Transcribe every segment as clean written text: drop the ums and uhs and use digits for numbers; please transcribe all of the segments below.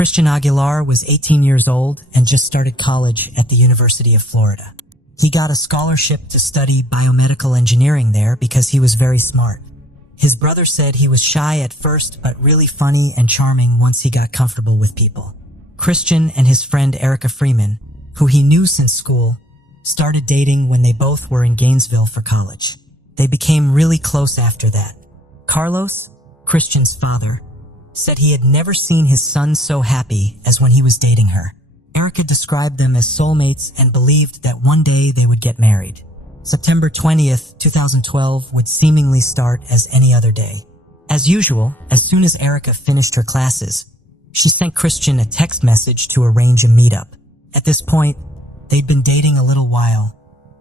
Christian Aguilar was 18 years old and just started college at the University of Florida. He got a scholarship to study biomedical engineering there because he was very smart. His brother said he was shy at first, but really funny and charming once he got comfortable with people. Christian and his friend Erica Freeman, who he knew since school, started dating when they both were in Gainesville for college. They became really close after that. Carlos, Christian's father, said he had never seen his son so happy as when he was dating her. Erica described them as soulmates and believed that one day they would get married. September 20th, 2012 would seemingly start as any other day. As usual, as soon as Erica finished her classes, she sent Christian a text message to arrange a meetup. At this point, they'd been dating a little while,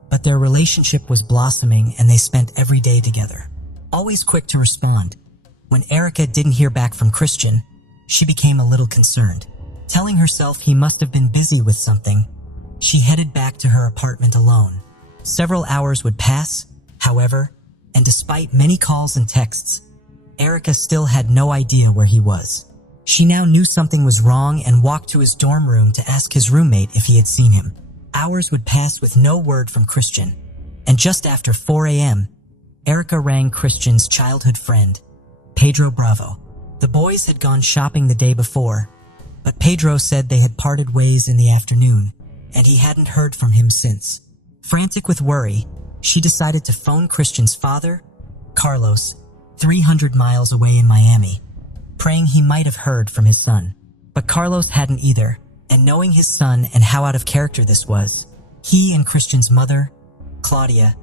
but their relationship was blossoming and they spent every day together. Always quick to respond, when Erica didn't hear back from Christian, she became a little concerned. Telling herself he must have been busy with something, she headed back to her apartment alone. Several hours would pass, however, and despite many calls and texts, Erica still had no idea where he was. She now knew something was wrong and walked to his dorm room to ask his roommate if he had seen him. Hours would pass with no word from Christian, and just after 4 a.m., Erica rang Christian's childhood friend, Pedro Bravo. The boys had gone shopping the day before, but Pedro said they had parted ways in the afternoon, and he hadn't heard from him since. Frantic with worry, she decided to phone Christian's father, Carlos, 300 miles away in Miami, praying he might have heard from his son. But Carlos hadn't either, and knowing his son and how out of character this was, he and Christian's mother, Claudia,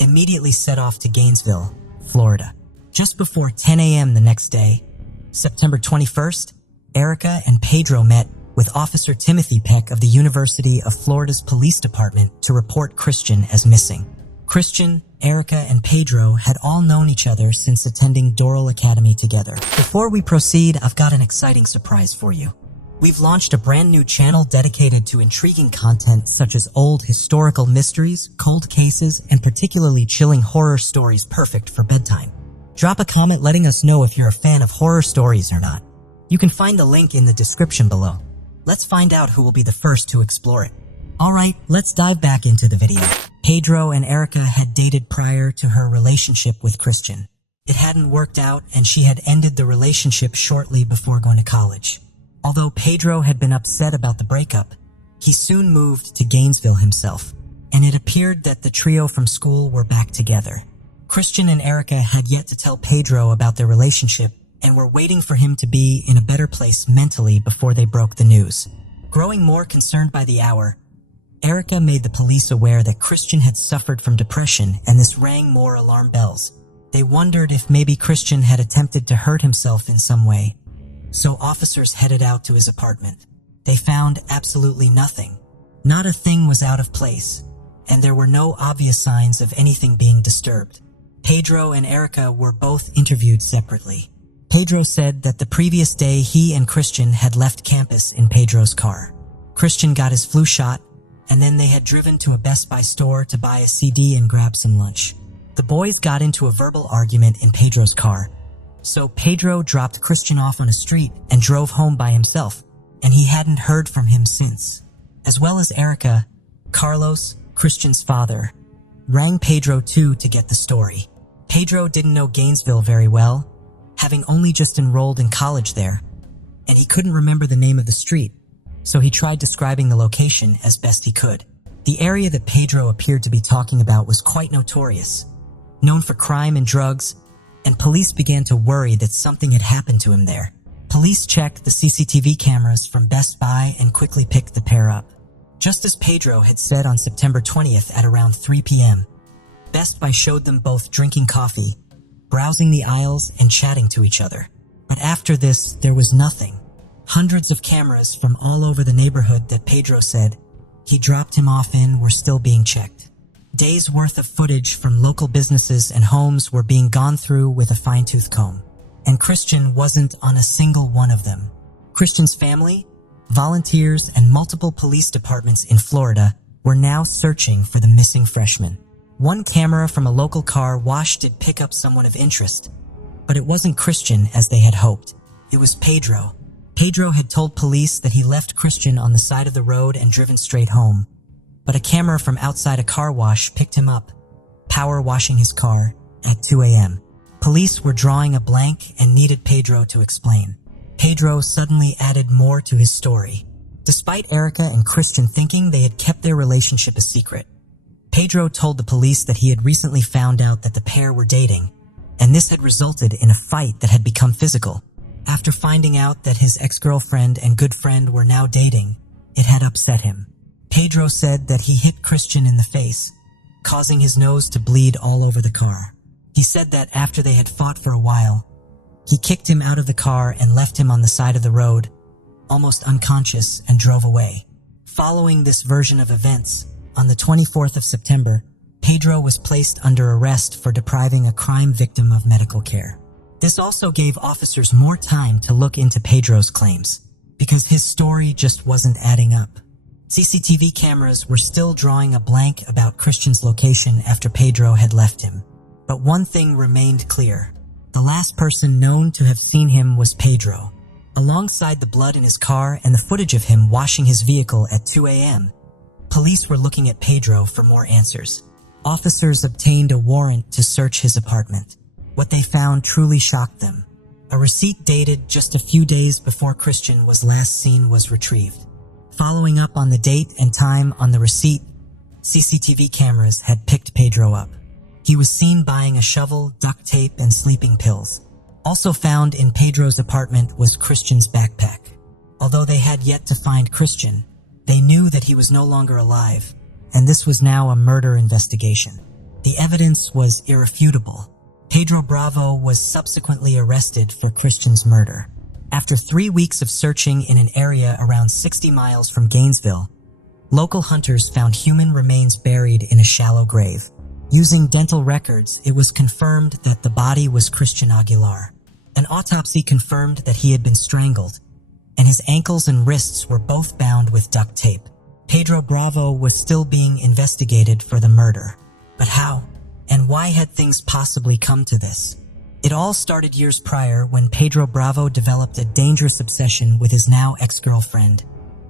immediately set off to Gainesville, Florida. Just before 10 a.m. the next day, September 21st, Erica and Pedro met with Officer Timothy Peck of the University of Florida's Police Department to report Christian as missing. Christian, Erica, and Pedro had all known each other since attending Doral Academy together. Before we proceed, I've got an exciting surprise for you. We've launched a brand new channel dedicated to intriguing content such as old historical mysteries, cold cases, and particularly chilling horror stories perfect for bedtime. Drop a comment letting us know if you're a fan of horror stories or not. You can find the link in the description below. Let's find out who will be the first to explore it. Alright, let's dive back into the video. Pedro and Erica had dated prior to her relationship with Christian. It hadn't worked out and she had ended the relationship shortly before going to college. Although Pedro had been upset about the breakup, he soon moved to Gainesville himself, and it appeared that the trio from school were back together. Christian and Erica had yet to tell Pedro about their relationship and were waiting for him to be in a better place mentally before they broke the news. Growing more concerned by the hour, Erica made the police aware that Christian had suffered from depression, and this rang more alarm bells. They wondered if maybe Christian had attempted to hurt himself in some way, so officers headed out to his apartment. They found absolutely nothing. Not a thing was out of place, and there were no obvious signs of anything being disturbed. Pedro and Erica were both interviewed separately. Pedro said that the previous day he and Christian had left campus in Pedro's car. Christian got his flu shot, and then they had driven to a Best Buy store to buy a CD and grab some lunch. The boys got into a verbal argument in Pedro's car, so Pedro dropped Christian off on a street and drove home by himself, and he hadn't heard from him since. As well as Erica, Carlos, Christian's father, rang Pedro too to get the story. Pedro didn't know Gainesville very well, having only just enrolled in college there, and he couldn't remember the name of the street, so he tried describing the location as best he could. The area that Pedro appeared to be talking about was quite notorious, known for crime and drugs, and police began to worry that something had happened to him there. Police checked the CCTV cameras from Best Buy and quickly picked the pair up. Just as Pedro had said on September 20th at around 3 p.m., Best Buy showed them both drinking coffee, browsing the aisles, and chatting to each other. But after this, there was nothing. Hundreds of cameras from all over the neighborhood that Pedro said he dropped him off in were still being checked. Days worth of footage from local businesses and homes were being gone through with a fine-tooth comb, and Christian wasn't on a single one of them. Christian's family, volunteers, and multiple police departments in Florida were now searching for the missing freshman. One camera from a local car wash did pick up someone of interest, but it wasn't Christian as they had hoped. It was Pedro, Pedro had told police that he left Christian on the side of the road and driven straight home, but a camera from outside a car wash picked him up, power washing his car at 2 a.m. Police were drawing a blank and needed Pedro to explain. Pedro suddenly added more to his story. Despite Erica and Christian thinking they had kept their relationship a secret, Pedro told the police that he had recently found out that the pair were dating, and this had resulted in a fight that had become physical. After finding out that his ex-girlfriend and good friend were now dating, it had upset him. Pedro said that he hit Christian in the face, causing his nose to bleed all over the car. He said that after they had fought for a while, he kicked him out of the car and left him on the side of the road, almost unconscious, and drove away. Following this version of events, on the 24th of September, Pedro was placed under arrest for depriving a crime victim of medical care. This also gave officers more time to look into Pedro's claims, because his story just wasn't adding up. CCTV cameras were still drawing a blank about Christian's location after Pedro had left him. But one thing remained clear. The last person known to have seen him was Pedro. Alongside the blood in his car and the footage of him washing his vehicle at 2 a.m., police were looking at Pedro for more answers. Officers obtained a warrant to search his apartment. What they found truly shocked them. A receipt dated just a few days before Christian was last seen was retrieved. Following up on the date and time on the receipt, CCTV cameras had picked Pedro up. He was seen buying a shovel, duct tape, and sleeping pills. Also found in Pedro's apartment was Christian's backpack. Although they had yet to find Christian, they knew that he was no longer alive, and this was now a murder investigation. The evidence was irrefutable. Pedro Bravo was subsequently arrested for Christian's murder. After 3 weeks of searching in an area around 60 miles from Gainesville, local hunters found human remains buried in a shallow grave. Using dental records, it was confirmed that the body was Christian Aguilar. An autopsy confirmed that he had been strangled, and his ankles and wrists were both bound with duct tape. Pedro Bravo was still being investigated for the murder. But how? And why had things possibly come to this? It all started years prior when Pedro Bravo developed a dangerous obsession with his now ex-girlfriend,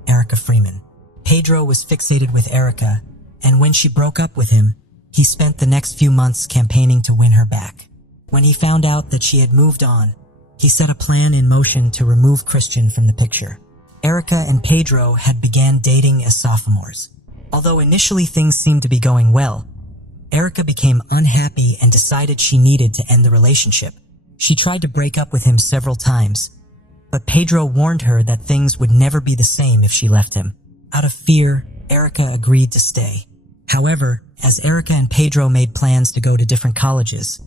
Erica Freeman. Pedro was fixated with Erica, and when she broke up with him, he spent the next few months campaigning to win her back. When he found out that she had moved on, he set a plan in motion to remove Christian from the picture. Erica and Pedro had began dating as sophomores. Although initially things seemed to be going well, Erica became unhappy and decided she needed to end the relationship. She tried to break up with him several times, but Pedro warned her that things would never be the same if she left him. Out of fear, Erica agreed to stay. However, as Erica and Pedro made plans to go to different colleges,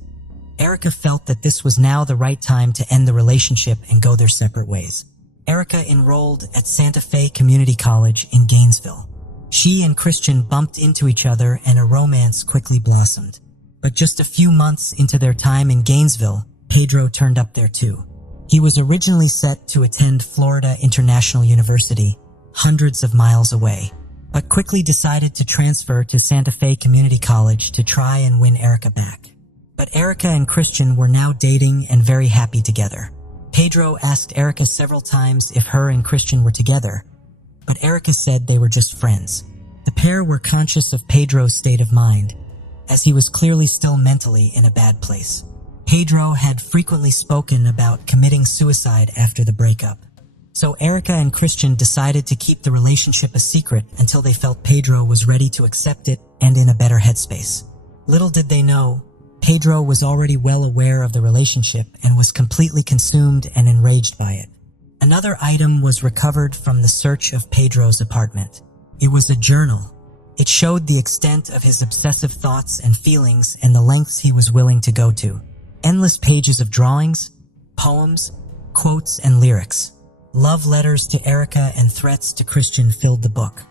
Erica felt that this was now the right time to end the relationship and go their separate ways. Erica enrolled at Santa Fe Community College in Gainesville. She and Christian bumped into each other and a romance quickly blossomed. But just a few months into their time in Gainesville, Pedro turned up there too. He was originally set to attend Florida International University, hundreds of miles away, but quickly decided to transfer to Santa Fe Community College to try and win Erica back. But Erica and Christian were now dating and very happy together. Pedro asked Erica several times if her and Christian were together, but Erica said they were just friends. The pair were conscious of Pedro's state of mind, as he was clearly still mentally in a bad place. Pedro had frequently spoken about committing suicide after the breakup. So Erica and Christian decided to keep the relationship a secret until they felt Pedro was ready to accept it and in a better headspace. Little did they know, Pedro was already well aware of the relationship and was completely consumed and enraged by it. Another item was recovered from the search of Pedro's apartment. It was a journal. It showed the extent of his obsessive thoughts and feelings and the lengths he was willing to go to. Endless pages of drawings, poems, quotes, and lyrics. Love letters to Erica and threats to Christian filled the book.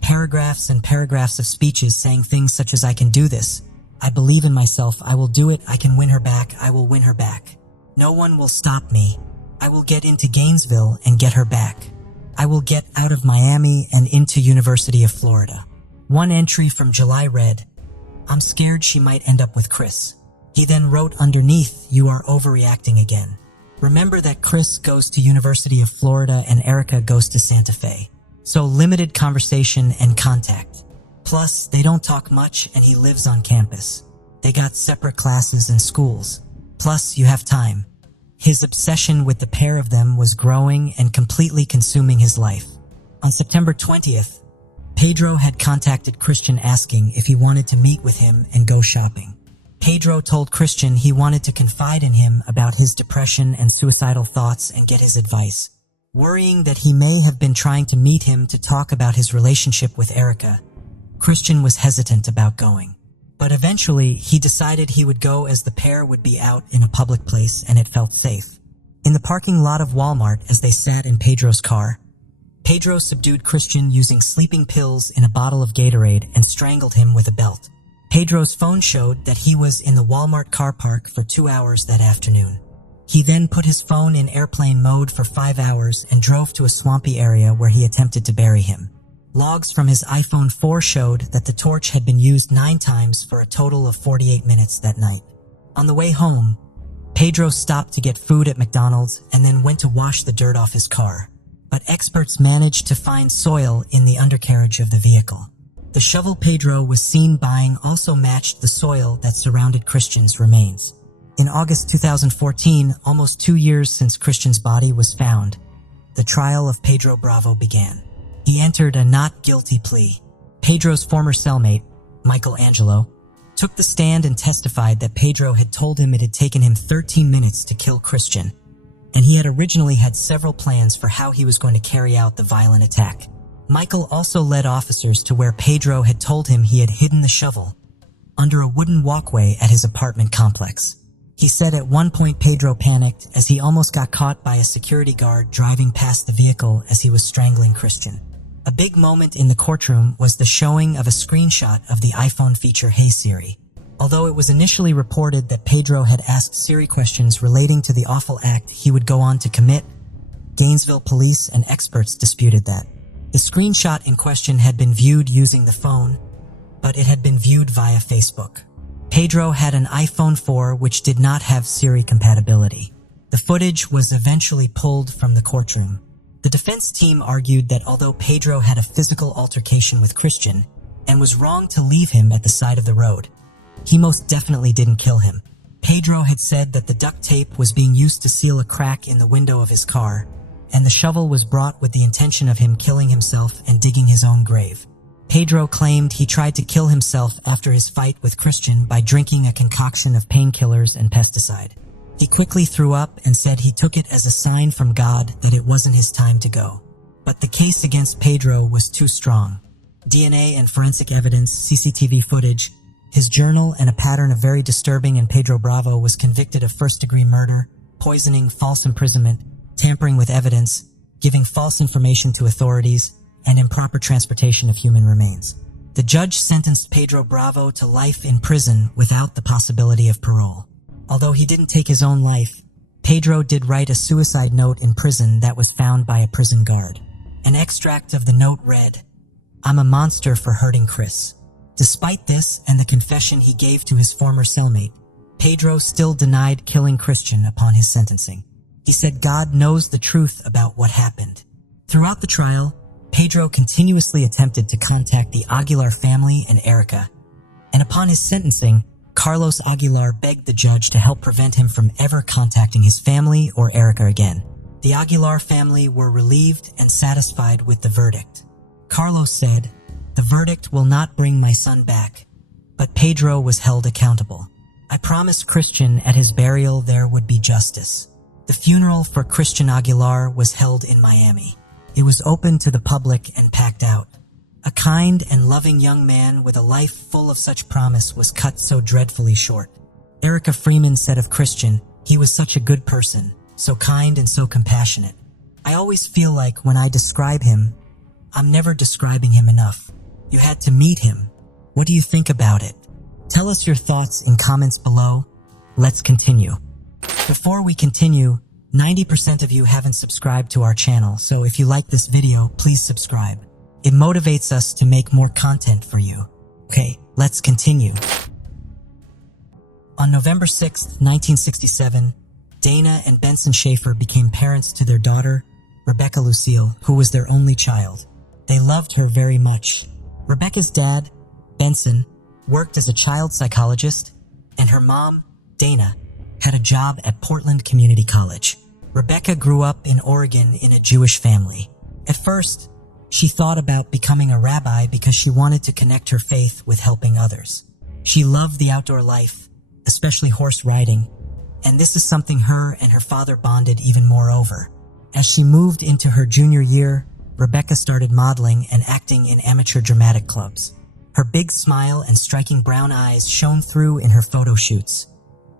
Paragraphs and paragraphs of speeches saying things such as, "I can do this. I believe in myself. I will do it. I can win her back. I will win her back. No one will stop me. I will get into Gainesville and get her back. I will get out of Miami and into University of Florida." One entry from July read, "I'm scared she might end up with Chris." He then wrote underneath, "You are overreacting again." Remember that Chris goes to University of Florida and Erica goes to Santa Fe. So limited conversation and contact. Plus, they don't talk much and he lives on campus. They got separate classes and schools. Plus, you have time. His obsession with the pair of them was growing and completely consuming his life. On September 20th, Pedro had contacted Christian asking if he wanted to meet with him and go shopping. Pedro told Christian he wanted to confide in him about his depression and suicidal thoughts and get his advice. Worrying that he may have been trying to meet him to talk about his relationship with Erica, Christian was hesitant about going. But eventually, he decided he would go as the pair would be out in a public place and it felt safe. In the parking lot of Walmart as they sat in Pedro's car, Pedro subdued Christian using sleeping pills in a bottle of Gatorade and strangled him with a belt. Pedro's phone showed that he was in the Walmart car park for 2 hours that afternoon. He then put his phone in airplane mode for 5 hours and drove to a swampy area where he attempted to bury him. Logs from his iPhone 4 showed that the torch had been used 9 times for a total of 48 minutes that night. On the way home, Pedro stopped to get food at McDonald's and then went to wash the dirt off his car. But experts managed to find soil in the undercarriage of the vehicle. The shovel Pedro was seen buying also matched the soil that surrounded Christian's remains. In August 2014, almost 2 years since Christian's body was found, the trial of Pedro Bravo began. He entered a not guilty plea. Pedro's former cellmate, Michael Angelo, took the stand and testified that Pedro had told him it had taken him 13 minutes to kill Christian, and he had originally had several plans for how he was going to carry out the violent attack. Michael also led officers to where Pedro had told him he had hidden the shovel under a wooden walkway at his apartment complex. He said at one point Pedro panicked as he almost got caught by a security guard driving past the vehicle as he was strangling Christian. A big moment in the courtroom was the showing of a screenshot of the iPhone feature Hey Siri. Although it was initially reported that Pedro had asked Siri questions relating to the awful act he would go on to commit, Gainesville police and experts disputed that. The screenshot in question had been viewed using the phone, but it had been viewed via Facebook. Pedro had an iPhone 4 which did not have Siri compatibility. The footage was eventually pulled from the courtroom. The defense team argued that although Pedro had a physical altercation with Christian and was wrong to leave him at the side of the road, he most definitely didn't kill him. Pedro had said that the duct tape was being used to seal a crack in the window of his car, and the shovel was brought with the intention of him killing himself and digging his own grave. Pedro claimed he tried to kill himself after his fight with Christian by drinking a concoction of painkillers and pesticide. He quickly threw up and said he took it as a sign from God that it wasn't his time to go. But the case against Pedro was too strong. DNA and forensic evidence, CCTV footage, his journal, and a pattern of very disturbing, and Pedro Bravo was convicted of first-degree murder, poisoning, false imprisonment, tampering with evidence, giving false information to authorities, and improper transportation of human remains. The judge sentenced Pedro Bravo to life in prison without the possibility of parole. Although he didn't take his own life, Pedro did write a suicide note in prison that was found by a prison guard. An extract of the note read, "I'm a monster for hurting Chris." Despite this and the confession he gave to his former cellmate, Pedro still denied killing Christian upon his sentencing. He said God knows the truth about what happened. Throughout the trial, Pedro continuously attempted to contact the Aguilar family and Erica, and upon his sentencing, Carlos Aguilar begged the judge to help prevent him from ever contacting his family or Erica again. The Aguilar family were relieved and satisfied with the verdict. Carlos said, "The verdict will not bring my son back, but Pedro was held accountable. I promised Christian at his burial there would be justice." The funeral for Christian Aguilar was held in Miami. It was open to the public and packed out. A kind and loving young man with a life full of such promise was cut so dreadfully short. Erica Freeman said of Christian, "He was such a good person, so kind and so compassionate. I always feel like when I describe him, I'm never describing him enough. You had to meet him. What do you think about it? Tell us your thoughts in comments below. Let's continue." Before we continue, 90% of you haven't subscribed to our channel, so if you like this video, please subscribe. It motivates us to make more content for you. Okay, let's continue. On November 6, 1967, Dana and Benson Schaefer became parents to their daughter, Rebecca Lucille, who was their only child. They loved her very much. Rebecca's dad, Benson, worked as a child psychologist, and her mom, Dana, had a job at Portland Community College. Rebecca grew up in Oregon in a Jewish family. At first, she thought about becoming a rabbi because she wanted to connect her faith with helping others. She loved the outdoor life, especially horse riding, and this is something her and her father bonded even more over. As she moved into her junior year, Rebecca started modeling and acting in amateur dramatic clubs. Her big smile and striking brown eyes shone through in her photo shoots,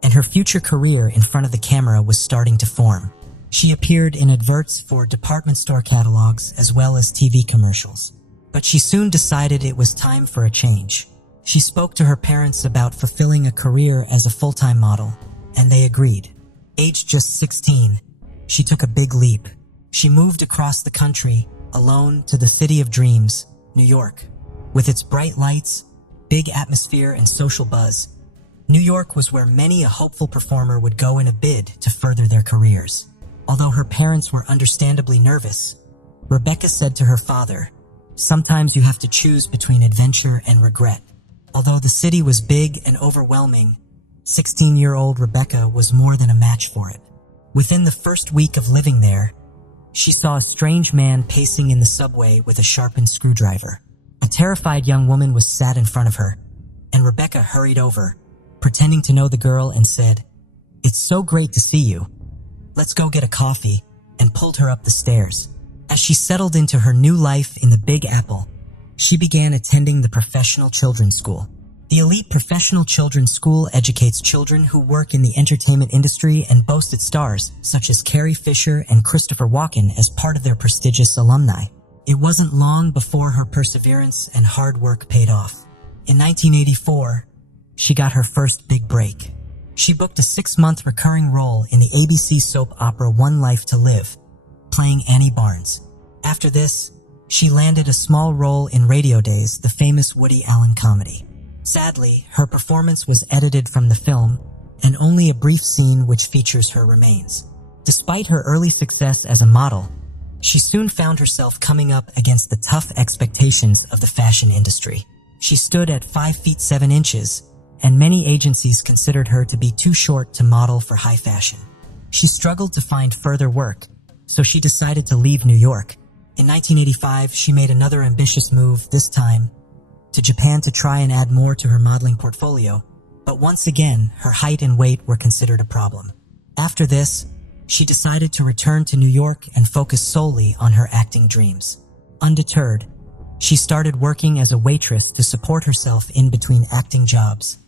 and her future career in front of the camera was starting to form. She appeared in adverts for department store catalogs as well as TV commercials. But she soon decided it was time for a change. She spoke to her parents about fulfilling a career as a full-time model, and they agreed. Aged just 16, she took a big leap. She moved across the country, alone, to the city of dreams, New York. With its bright lights, big atmosphere, and social buzz, New York was where many a hopeful performer would go in a bid to further their careers. Although her parents were understandably nervous, Rebecca said to her father, "Sometimes you have to choose between adventure and regret." Although the city was big and overwhelming, 16-year-old Rebecca was more than a match for it. Within the first week of living there, she saw a strange man pacing in the subway with a sharpened screwdriver. A terrified young woman was sat in front of her, and Rebecca hurried over, pretending to know the girl, and said, "It's so great to see you. Let's go get a coffee," and pulled her up the stairs. As she settled into her new life in the Big Apple, she began attending the Professional Children's School. The elite Professional Children's School educates children who work in the entertainment industry and boasted stars such as Carrie Fisher and Christopher Walken as part of their prestigious alumni. It wasn't long before her perseverance and hard work paid off. In 1984, she got her first big break. She booked a 6-month recurring role in the ABC soap opera One Life to Live, playing Annie Barnes. After this, she landed a small role in Radio Days, the famous Woody Allen comedy. Sadly, her performance was edited from the film, and only a brief scene which features her remains. Despite her early success as a model, she soon found herself coming up against the tough expectations of the fashion industry. She stood at 5 feet 7 inches, and many agencies considered her to be too short to model for high fashion. She struggled to find further work, so she decided to leave New York. In 1985, she made another ambitious move, this time to Japan, to try and add more to her modeling portfolio, but once again, her height and weight were considered a problem. After this, she decided to return to New York and focus solely on her acting dreams. Undeterred, she started working as a waitress to support herself in between acting jobs,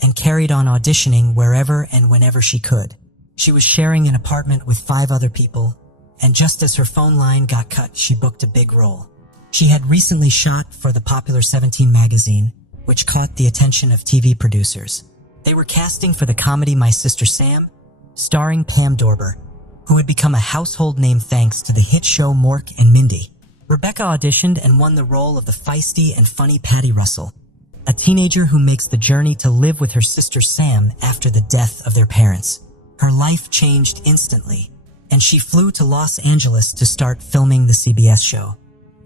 and carried on auditioning wherever and whenever she could. She was sharing an apartment with 5 other people, and just as her phone line got cut, she booked a big role. She had recently shot for the popular 17 magazine, which caught the attention of TV producers. They were casting for the comedy My Sister Sam, starring Pam Dorber, who had become a household name thanks to the hit show Mork and Mindy. Rebecca auditioned and won the role of the feisty and funny Patty Russell, a teenager who makes the journey to live with her sister Sam after the death of their parents. Her life changed instantly, and she flew to Los Angeles to start filming the CBS show.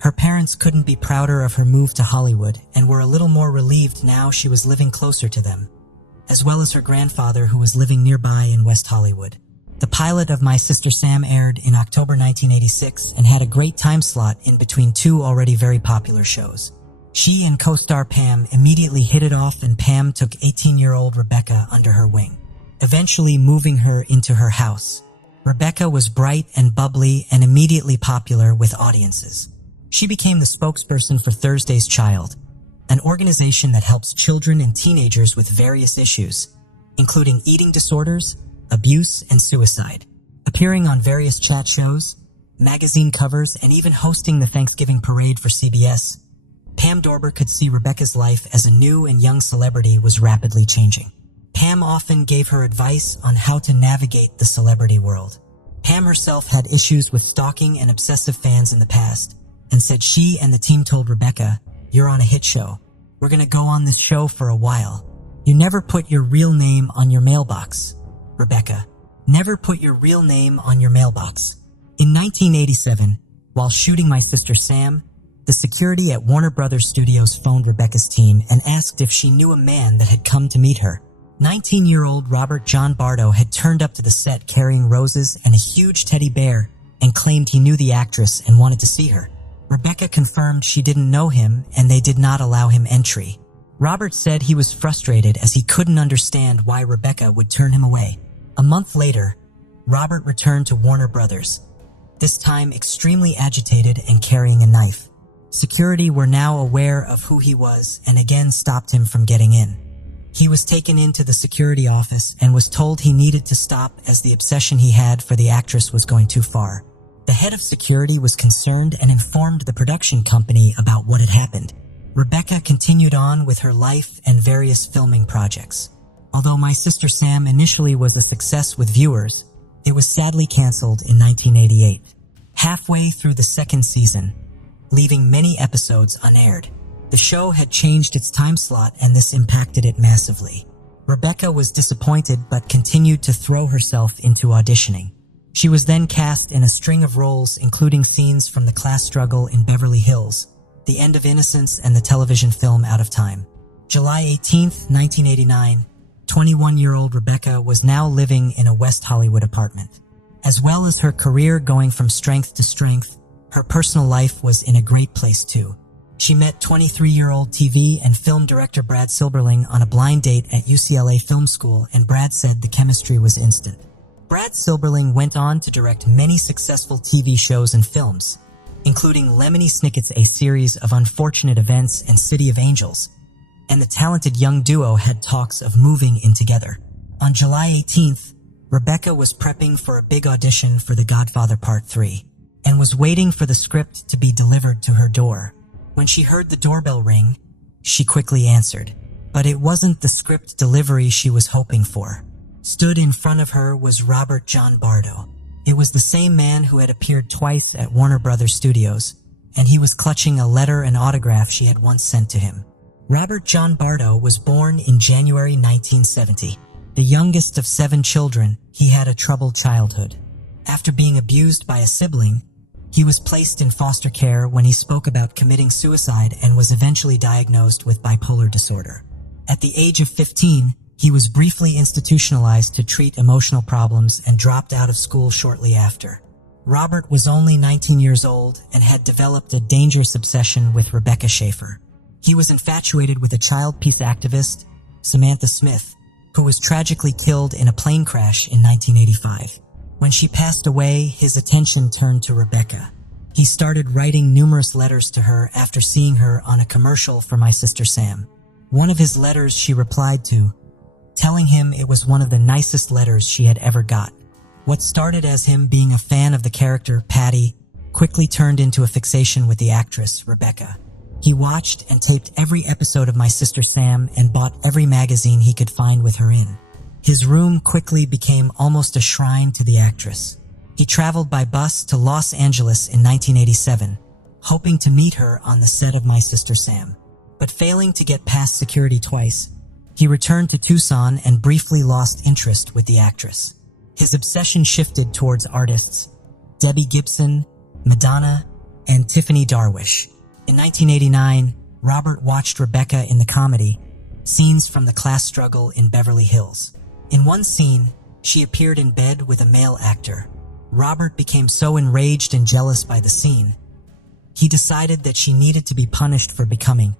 Her parents couldn't be prouder of her move to Hollywood and were a little more relieved now she was living closer to them, as well as her grandfather, who was living nearby in West Hollywood. The pilot of My Sister Sam aired in October 1986 and had a great time slot in between 2 already very popular shows. She and co-star Pam immediately hit it off, and Pam took 18-year-old Rebecca under her wing, eventually moving her into her house. Rebecca was bright and bubbly and immediately popular with audiences. She became the spokesperson for Thursday's Child, an organization that helps children and teenagers with various issues, including eating disorders, abuse, and suicide. Appearing on various chat shows, magazine covers, and even hosting the Thanksgiving parade for CBS, Pam Dorber could see Rebecca's life as a new and young celebrity was rapidly changing. Pam often gave her advice on how to navigate the celebrity world. Pam herself had issues with stalking and obsessive fans in the past, and said she and the team told Rebecca, "You're on a hit show. We're gonna go on this show for a while. You never put your real name on your mailbox, Rebecca. Never put your real name on your mailbox. In 1987, while shooting My Sister Sam, the security at Warner Brothers Studios phoned Rebecca's team and asked if she knew a man that had come to meet her. 19-year-old Robert John Bardo had turned up to the set carrying roses and a huge teddy bear and claimed he knew the actress and wanted to see her. Rebecca confirmed she didn't know him and they did not allow him entry. Robert said he was frustrated as he couldn't understand why Rebecca would turn him away. A month later, Robert returned to Warner Brothers, this time extremely agitated and carrying a knife. Security were now aware of who he was and again stopped him from getting in. He was taken into the security office and was told he needed to stop as the obsession he had for the actress was going too far. The head of security was concerned and informed the production company about what had happened. Rebecca continued on with her life and various filming projects. Although My Sister Sam initially was a success with viewers, it was sadly canceled in 1988, halfway through the second season, leaving many episodes unaired. The show had changed its time slot and this impacted it massively. Rebecca was disappointed but continued to throw herself into auditioning. She was then cast in a string of roles including scenes from the class struggle in Beverly Hills, The End of Innocence, and the television film Out of Time. July 18, 1989, 21-year-old Rebecca was now living in a West Hollywood apartment. As well as her career going from strength to strength, her personal life was in a great place too. She met 23-year-old TV and film director Brad Silberling on a blind date at UCLA Film School, and Brad said the chemistry was instant. Brad Silberling went on to direct many successful TV shows and films, including Lemony Snicket's A Series of Unfortunate Events and City of Angels, and the talented young duo had talks of moving in together. On July 18th, Rebecca was prepping for a big audition for The Godfather Part 3 and was waiting for the script to be delivered to her door. When she heard the doorbell ring, she quickly answered, but it wasn't the script delivery she was hoping for. Stood in front of her was Robert John Bardo. It was the same man who had appeared twice at Warner Brothers Studios, and he was clutching a letter and autograph she had once sent to him. Robert John Bardo was born in January 1970. The youngest of 7 children, he had a troubled childhood. After being abused by a sibling, he was placed in foster care when he spoke about committing suicide and was eventually diagnosed with bipolar disorder. At the age of 15, he was briefly institutionalized to treat emotional problems and dropped out of school shortly after. Robert was only 19 years old and had developed a dangerous obsession with Rebecca Schaefer. He was infatuated with a child peace activist, Samantha Smith, who was tragically killed in a plane crash in 1985. When she passed away, his attention turned to Rebecca. He started writing numerous letters to her after seeing her on a commercial for My Sister Sam. One of his letters she replied to, telling him it was one of the nicest letters she had ever got. What started as him being a fan of the character Patty quickly turned into a fixation with the actress Rebecca. He watched and taped every episode of My Sister Sam and bought every magazine he could find with her in. His room quickly became almost a shrine to the actress. He traveled by bus to Los Angeles in 1987, hoping to meet her on the set of My Sister Sam. But failing to get past security twice, he returned to Tucson and briefly lost interest with the actress. His obsession shifted towards artists, Debbie Gibson, Madonna, and Tiffany Darwish. In 1989, Robert watched Rebecca in the comedy, Scenes from the Class Struggle in Beverly Hills. In one scene, she appeared in bed with a male actor. Robert became so enraged and jealous by the scene, he decided that she needed to be punished for becoming,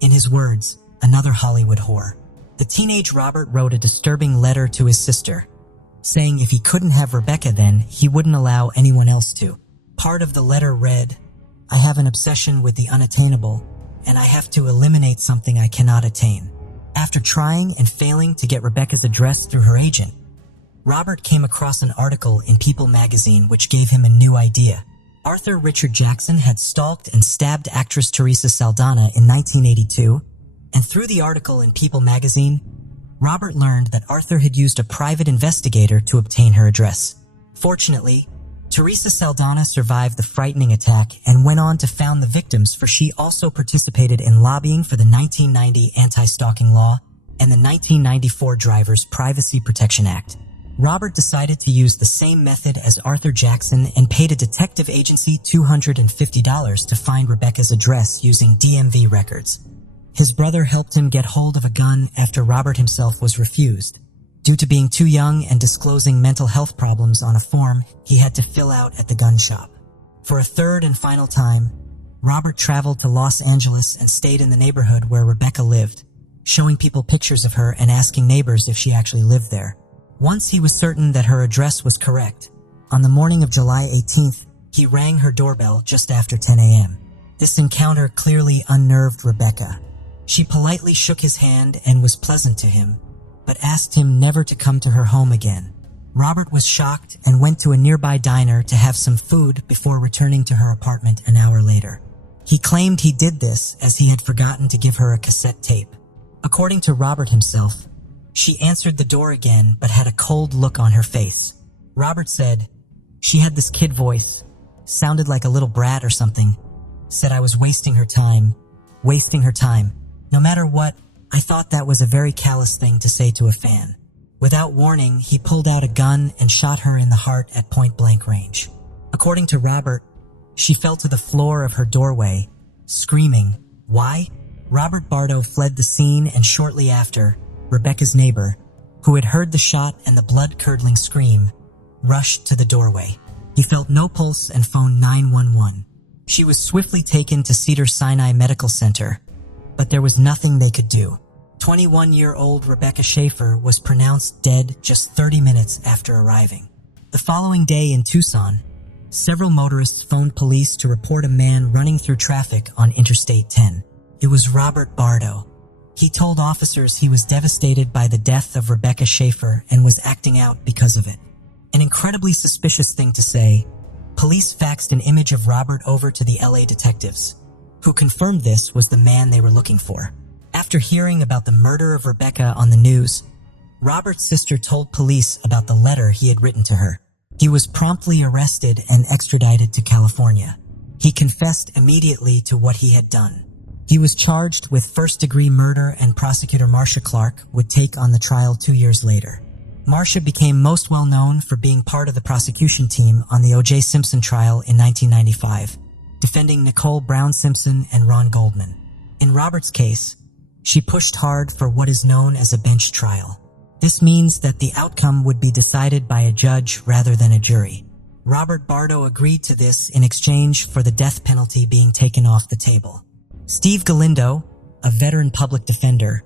in his words, another Hollywood whore. The teenage Robert wrote a disturbing letter to his sister, saying if he couldn't have Rebecca then, he wouldn't allow anyone else to. Part of the letter read, "I have an obsession with the unattainable, and I have to eliminate something I cannot attain." After trying and failing to get Rebecca's address through her agent, Robert came across an article in People magazine which gave him a new idea. Arthur Richard Jackson had stalked and stabbed actress Teresa Saldana in 1982, and through the article in People magazine, Robert learned that Arthur had used a private investigator to obtain her address. Fortunately, Teresa Saldana survived the frightening attack and went on to found the victims, for she also participated in lobbying for the 1990 anti-stalking law and the 1994 Driver's Privacy Protection Act. Robert decided to use the same method as Arthur Jackson and paid a detective agency $250 to find Rebecca's address using DMV records. His brother helped him get hold of a gun after Robert himself was refused. Due to being too young and disclosing mental health problems on a form he had to fill out at the gun shop. For a third and final time, Robert traveled to Los Angeles and stayed in the neighborhood where Rebecca lived, showing people pictures of her and asking neighbors if she actually lived there. Once he was certain that her address was correct, on the morning of July 18th, he rang her doorbell just after 10 a.m. This encounter clearly unnerved Rebecca. She politely shook his hand and was pleasant to him, but asked him never to come to her home again. Robert was shocked and went to a nearby diner to have some food before returning to her apartment an hour later. He claimed he did this as he had forgotten to give her a cassette tape. According to Robert himself, she answered the door again but had a cold look on her face. Robert said, "She had this kid voice, sounded like a little brat or something, said I was wasting her time. No matter what, I thought that was a very callous thing to say to a fan." Without warning, he pulled out a gun and shot her in the heart at point-blank range. According to Robert, she fell to the floor of her doorway, screaming. Why? Robert Bardo fled the scene, and shortly after, Rebecca's neighbor, who had heard the shot and the blood-curdling scream, rushed to the doorway. He felt no pulse and phoned 911. She was swiftly taken to Cedars-Sinai Medical Center, but there was nothing they could do. 21-year-old Rebecca Schaefer was pronounced dead just 30 minutes after arriving. The following day in Tucson, several motorists phoned police to report a man running through traffic on Interstate 10. It was Robert Bardo. He told officers he was devastated by the death of Rebecca Schaefer and was acting out because of it. An incredibly suspicious thing to say, police faxed an image of Robert over to the LA detectives, who confirmed this was the man they were looking for. After hearing about the murder of Rebecca on the news, Robert's sister told police about the letter he had written to her. He was promptly arrested and extradited to California. He confessed immediately to what he had done. He was charged with first-degree murder, and prosecutor Marcia Clark would take on the trial 2 years later. Marcia became most well known for being part of the prosecution team on the O.J. Simpson trial in 1995, defending Nicole Brown Simpson and Ron Goldman. In Robert's case, she pushed hard for what is known as a bench trial. This means that the outcome would be decided by a judge rather than a jury. Robert Bardo agreed to this in exchange for the death penalty being taken off the table. Steve Galindo, a veteran public defender,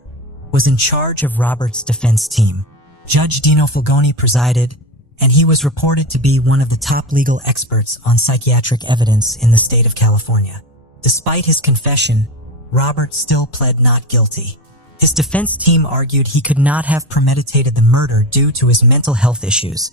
was in charge of Robert's defense team. Judge Dino Fulgoni presided, and he was reported to be one of the top legal experts on psychiatric evidence in the state of California. Despite his confession, Robert still pled not guilty. His defense team argued he could not have premeditated the murder due to his mental health issues,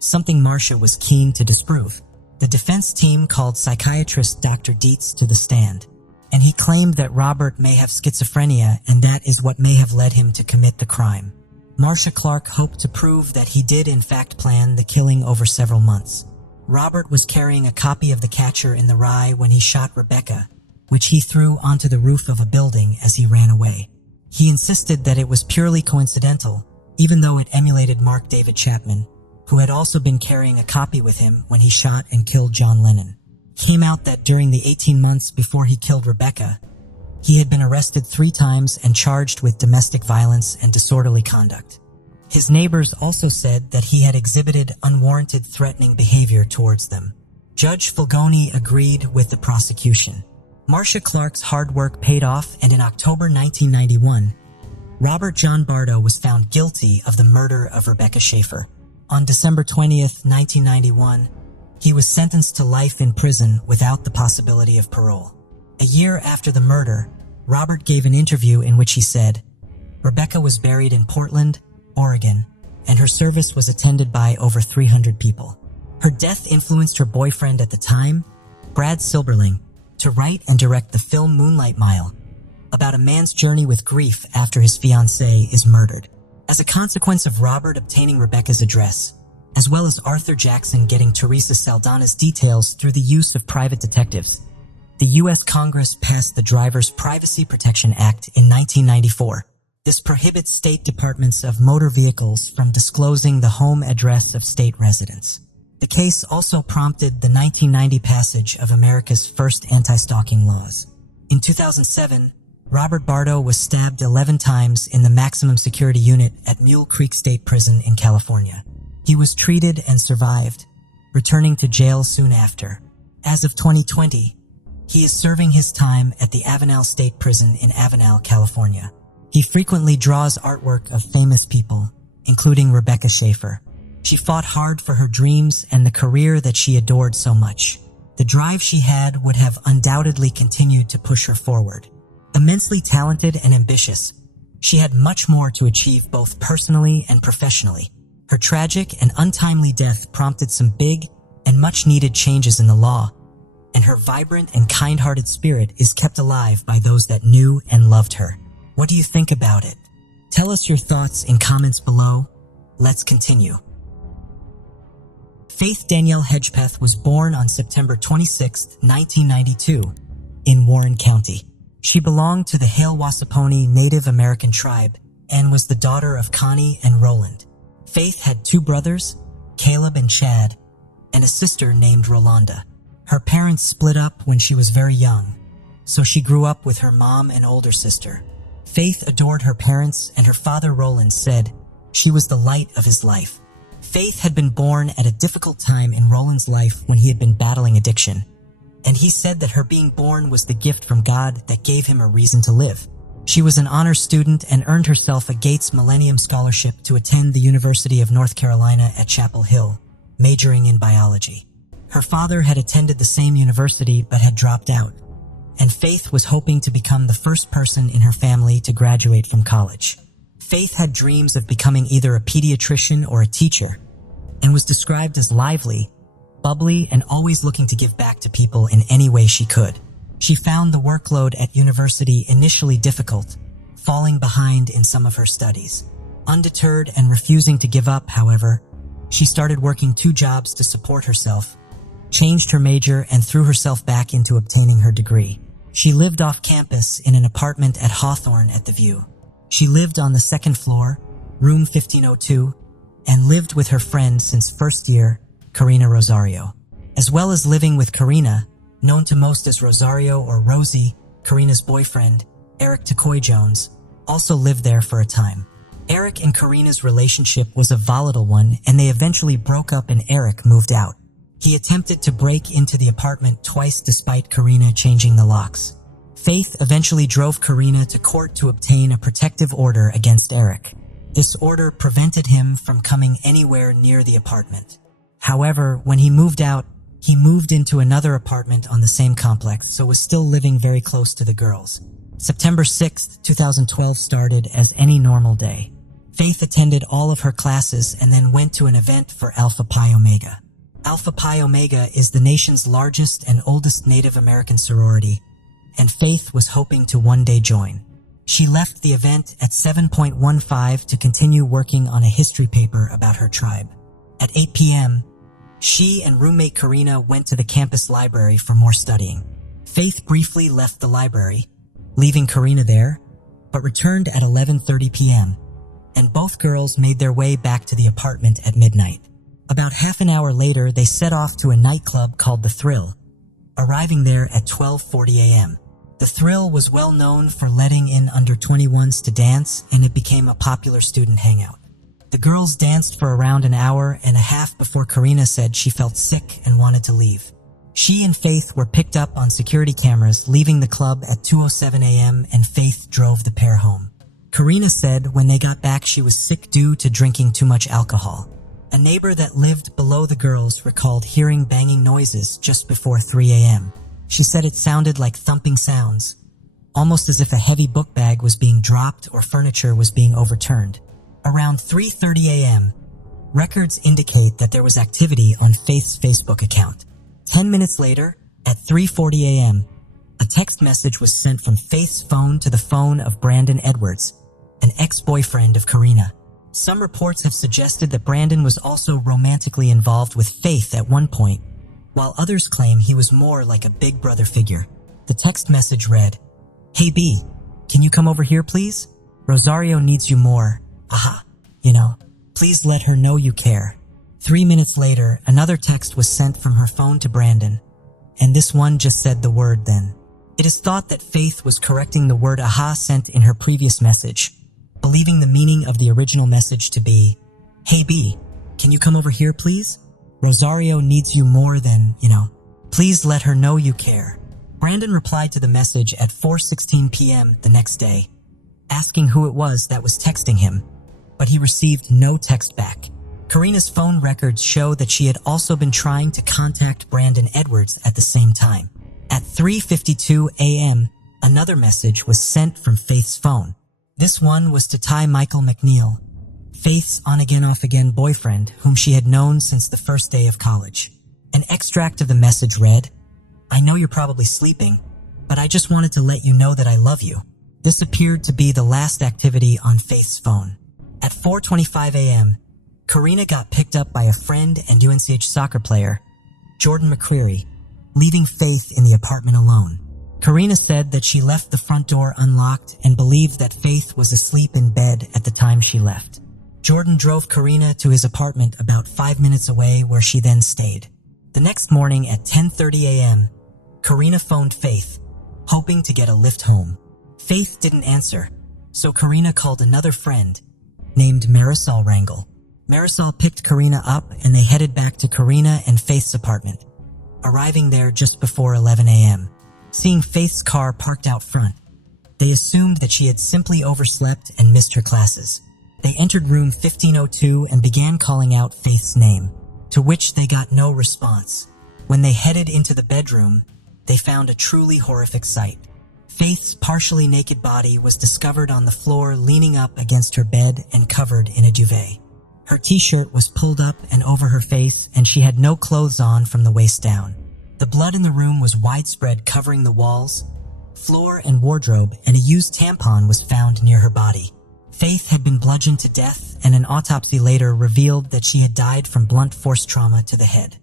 something Marcia was keen to disprove. The defense team called psychiatrist Dr. Dietz to the stand, and he claimed that Robert may have schizophrenia and that is what may have led him to commit the crime. Marcia Clark hoped to prove that he did in fact plan the killing over several months. Robert was carrying a copy of The Catcher in the Rye when he shot Rebecca, which he threw onto the roof of a building as he ran away. He insisted that it was purely coincidental, even though it emulated Mark David Chapman, who had also been carrying a copy with him when he shot and killed John Lennon. It came out that during the 18 months before he killed Rebecca, he had been arrested 3 times and charged with domestic violence and disorderly conduct. His neighbors also said that he had exhibited unwarranted threatening behavior towards them. Judge Fulgoni agreed with the prosecution. Marcia Clark's hard work paid off, and in October 1991, Robert John Bardo was found guilty of the murder of Rebecca Schaefer. On December 20th, 1991, he was sentenced to life in prison without the possibility of parole. A year after the murder, Robert gave an interview in which he said, "Rebecca was buried in Portland, Oregon, and her service was attended by over 300 people. Her death influenced her boyfriend at the time, Brad Silberling, to write and direct the film Moonlight Mile, about a man's journey with grief after his fiancée is murdered." As a consequence of Robert obtaining Rebecca's address, as well as Arthur Jackson getting Teresa Saldana's details through the use of private detectives, the U.S. Congress passed the Driver's Privacy Protection Act in 1994. This prohibits state departments of motor vehicles from disclosing the home address of state residents. The case also prompted the 1990 passage of America's first anti-stalking laws. In 2007, Robert Bardo was stabbed 11 times in the maximum security unit at Mule Creek State Prison in California. He was treated and survived, returning to jail soon after. As of 2020, he is serving his time at the Avenal State Prison in Avenal, California. He frequently draws artwork of famous people, including Rebecca Schaefer. She fought hard for her dreams and the career that she adored so much. The drive she had would have undoubtedly continued to push her forward. Immensely talented and ambitious, she had much more to achieve both personally and professionally. Her tragic and untimely death prompted some big and much-needed changes in the law, and her vibrant and kind-hearted spirit is kept alive by those that knew and loved her. What do you think about it? Tell us your thoughts in comments below. Let's continue. Faith Danielle Hedgepeth was born on September 26, 1992, in Warren County. She belonged to the Hail-Wasaponi Native American tribe and was the daughter of Connie and Roland. Faith had two brothers, Caleb and Chad, and a sister named Rolanda. Her parents split up when she was very young, so she grew up with her mom and older sister. Faith adored her parents, and her father Roland said she was the light of his life. Faith had been born at a difficult time in Roland's life when he had been battling addiction, and he said that her being born was the gift from God that gave him a reason to live. She was an honors student and earned herself a Gates Millennium Scholarship to attend the University of North Carolina at Chapel Hill, majoring in biology. Her father had attended the same university but had dropped out, and Faith was hoping to become the first person in her family to graduate from college. Faith had dreams of becoming either a pediatrician or a teacher, and was described as lively, bubbly, and always looking to give back to people in any way she could. She found the workload at university initially difficult, falling behind in some of her studies. Undeterred and refusing to give up, however, she started working 2 jobs to support herself, changed her major, and threw herself back into obtaining her degree. She lived off campus in an apartment at Hawthorne at the View. She lived on the 2nd floor, room 1502, and lived with her friend since first year, Karina Rosario. As well as living with Karina, known to most as Rosario or Rosie, Karina's boyfriend, Eric Tacoy Jones, also lived there for a time. Eric and Karina's relationship was a volatile one, and they eventually broke up and Eric moved out. He attempted to break into the apartment twice despite Karina changing the locks. Faith eventually drove Karina to court to obtain a protective order against Eric. This order prevented him from coming anywhere near the apartment. However, when he moved out, he moved into another apartment on the same complex, so was still living very close to the girls. September 6, 2012 started as any normal day. Faith attended all of her classes and then went to an event for Alpha Pi Omega. Alpha Pi Omega is the nation's largest and oldest Native American sorority, and Faith was hoping to one day join. She left the event at 7:15 to continue working on a history paper about her tribe. At 8 p.m., she and roommate Karina went to the campus library for more studying. Faith briefly left the library, leaving Karina there, but returned at 11:30 p.m., and both girls made their way back to the apartment at midnight. About half an hour later, they set off to a nightclub called The Thrill, arriving there at 12:40 a.m. The Thrill was well known for letting in under 21s to dance, and it became a popular student hangout. The girls danced for around an hour and a half before Karina said she felt sick and wanted to leave. She and Faith were picked up on security cameras leaving the club at 2:07 a.m. and Faith drove the pair home. Karina said when they got back she was sick due to drinking too much alcohol. A neighbor that lived below the girls recalled hearing banging noises just before 3 a.m. She said it sounded like thumping sounds, almost as if a heavy book bag was being dropped or furniture was being overturned. Around 3:30 a.m., records indicate that there was activity on Faith's Facebook account. 10 minutes later, at 3:40 a.m., a text message was sent from Faith's phone to the phone of Brandon Edwards, an ex-boyfriend of Karina. Some reports have suggested that Brandon was also romantically involved with Faith at one point, while others claim he was more like a big brother figure. The text message read, "Hey B, can you come over here please? Rosario needs you more. Aha. You know, please let her know you care. 3 minutes later, another text was sent from her phone to Brandon, and this one just said the word then. It is thought that Faith was correcting the word aha sent in her previous message, believing the meaning of the original message to be, "Hey B, can you come over here please? Rosario needs you more than, please let her know you care." Brandon replied to the message at 4:16 p.m. the next day, asking who it was that was texting him, but he received no text back. Karina's phone records show that she had also been trying to contact Brandon Edwards at the same time. At 3:52 a.m., another message was sent from Faith's phone. This one was to Ty Michael McNeil, Faith's on-again off-again boyfriend whom she had known since the first day of college. An extract of the message read, "I know you're probably sleeping, but I just wanted to let you know that I love you." This appeared to be the last activity on Faith's phone. At 4:25 a.m., Karina got picked up by a friend and UNCH soccer player, Jordan McCreary, leaving Faith in the apartment alone. Karina said that she left the front door unlocked and believed that Faith was asleep in bed at the time she left. Jordan drove Karina to his apartment about 5 minutes away, where she then stayed. The next morning at 10:30 a.m., Karina phoned Faith, hoping to get a lift home. Faith didn't answer, so Karina called another friend named Marisol Rangel. Marisol picked Karina up and they headed back to Karina and Faith's apartment, arriving there just before 11 a.m. Seeing Faith's car parked out front, they assumed that she had simply overslept and missed her classes. They entered room 1502 and began calling out Faith's name, to which they got no response. When they headed into the bedroom, they found a truly horrific sight. Faith's partially naked body was discovered on the floor, leaning up against her bed and covered in a duvet. Her t-shirt was pulled up and over her face, and she had no clothes on from the waist down. The blood in the room was widespread, covering the walls, floor, and wardrobe, and a used tampon was found near her body. Faith had been bludgeoned to death, and an autopsy later revealed that she had died from blunt force trauma to the head.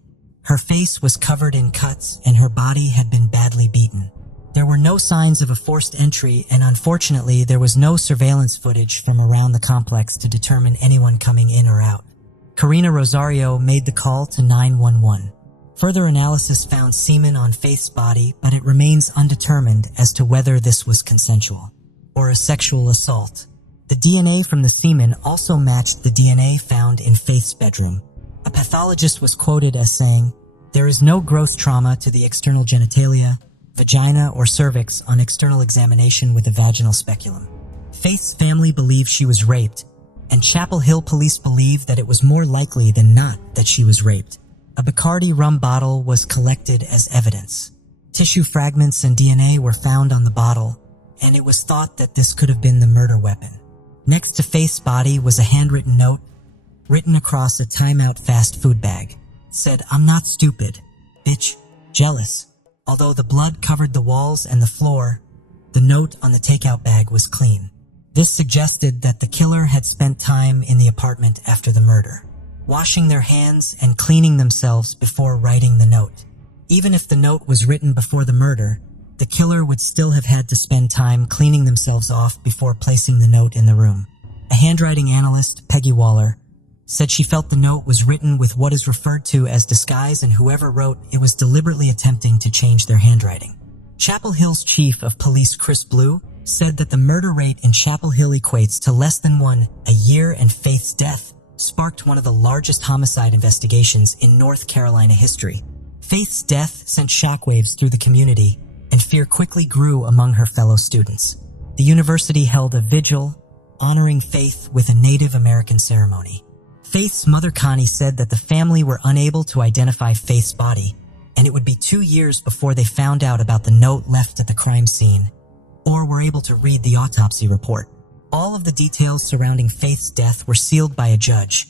Her face was covered in cuts, and her body had been badly beaten. There were no signs of a forced entry, and unfortunately, there was no surveillance footage from around the complex to determine anyone coming in or out. Karina Rosario made the call to 911. Further analysis found semen on Faith's body, but it remains undetermined as to whether this was consensual or a sexual assault. The DNA from the semen also matched the DNA found in Faith's bedroom. A pathologist was quoted as saying, "There is no gross trauma to the external genitalia, vagina, or cervix on external examination with a vaginal speculum." Faith's family believes she was raped, and Chapel Hill police believe that it was more likely than not that she was raped. A Bacardi rum bottle was collected as evidence. Tissue fragments and DNA were found on the bottle, and it was thought that this could have been the murder weapon. Next to Faith's body was a handwritten note written across a timeout fast food bag. It said, "I'm not stupid, bitch, jealous." Although the blood covered the walls and the floor, the note on the takeout bag was clean. This suggested that the killer had spent time in the apartment after the murder, washing their hands and cleaning themselves before writing the note. Even if the note was written before the murder, the killer would still have had to spend time cleaning themselves off before placing the note in the room. A handwriting analyst, Peggy Waller, said she felt the note was written with what is referred to as disguise, and whoever wrote it was deliberately attempting to change their handwriting. Chapel Hill's chief of police, Chris Blue, said that the murder rate in Chapel Hill equates to less than one a year, and Faith's death sparked one of the largest homicide investigations in North Carolina history. Faith's death sent shockwaves through the community, and fear quickly grew among her fellow students. The university held a vigil honoring Faith with a Native American ceremony. Faith's mother, Connie, said that the family were unable to identify Faith's body, and it would be 2 years before they found out about the note left at the crime scene, or were able to read the autopsy report. All of the details surrounding Faith's death were sealed by a judge,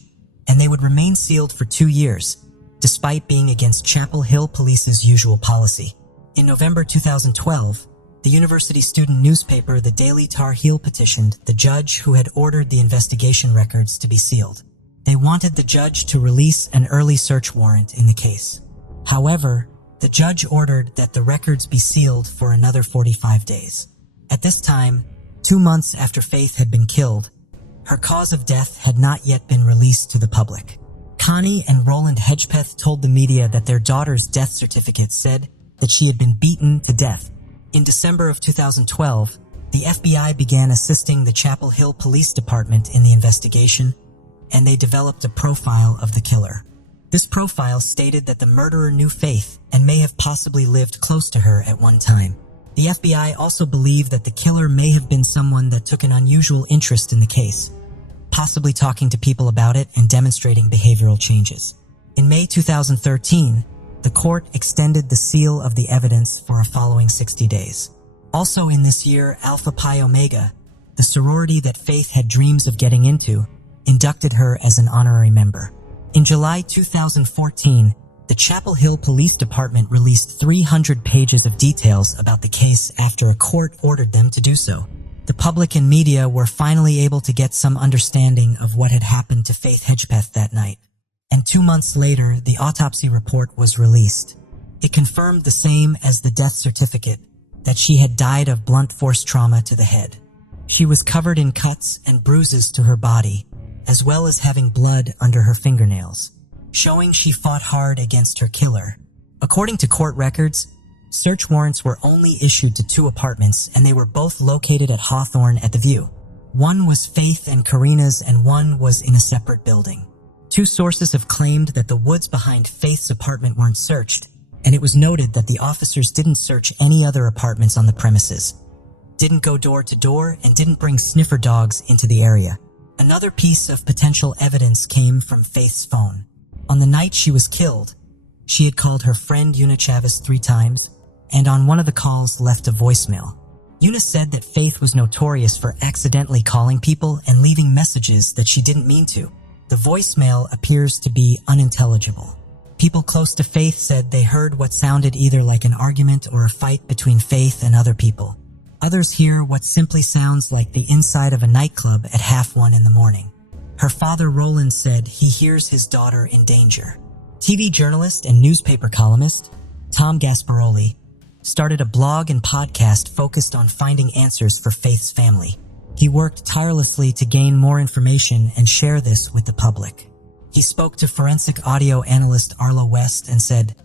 and they would remain sealed for 2 years, despite being against Chapel Hill Police's usual policy. In November 2012, the university student newspaper, the Daily Tar Heel, petitioned the judge who had ordered the investigation records to be sealed. They wanted the judge to release an early search warrant in the case. However, the judge ordered that the records be sealed for another 45 days. At this time, 2 months after Faith had been killed, her cause of death had not yet been released to the public. Connie and Roland Hedgepeth told the media that their daughter's death certificate said that she had been beaten to death. In December of 2012, the FBI began assisting the Chapel Hill Police Department in the investigation, and they developed a profile of the killer. This profile stated that the murderer knew Faith and may have possibly lived close to her at one time. The FBI also believed that the killer may have been someone that took an unusual interest in the case, possibly talking to people about it and demonstrating behavioral changes. In May 2013, the court extended the seal of the evidence for a following 60 days. Also in this year, Alpha Pi Omega, the sorority that Faith had dreams of getting into, inducted her as an honorary member. In July 2014, the Chapel Hill Police Department released 300 pages of details about the case after a court ordered them to do so. The public and media were finally able to get some understanding of what had happened to Faith Hedgepeth that night. And 2 months later, the autopsy report was released. It confirmed the same as the death certificate, that she had died of blunt force trauma to the head. She was covered in cuts and bruises to her body, as well as having blood under her fingernails, showing she fought hard against her killer. According to court records, search warrants were only issued to 2 apartments, and they were both located at Hawthorne at the View. One was Faith and Karina's, and one was in a separate building. 2 sources have claimed that the woods behind Faith's apartment weren't searched, and it was noted that the officers didn't search any other apartments on the premises, didn't go door to door, and didn't bring sniffer dogs into the area. Another piece of potential evidence came from Faith's phone. On the night she was killed, she had called her friend Una Chavez 3 times, and on one of the calls left a voicemail. Una said that Faith was notorious for accidentally calling people and leaving messages that she didn't mean to. The voicemail appears to be unintelligible. People close to Faith said they heard what sounded either like an argument or a fight between Faith and other people. Others hear what simply sounds like the inside of a nightclub at 1:30 in the morning. Her father Roland said he hears his daughter in danger. TV journalist and newspaper columnist Tom Gasparoli started a blog and podcast focused on finding answers for Faith's family. He worked tirelessly to gain more information and share this with the public. He spoke to forensic audio analyst Arlo West and said,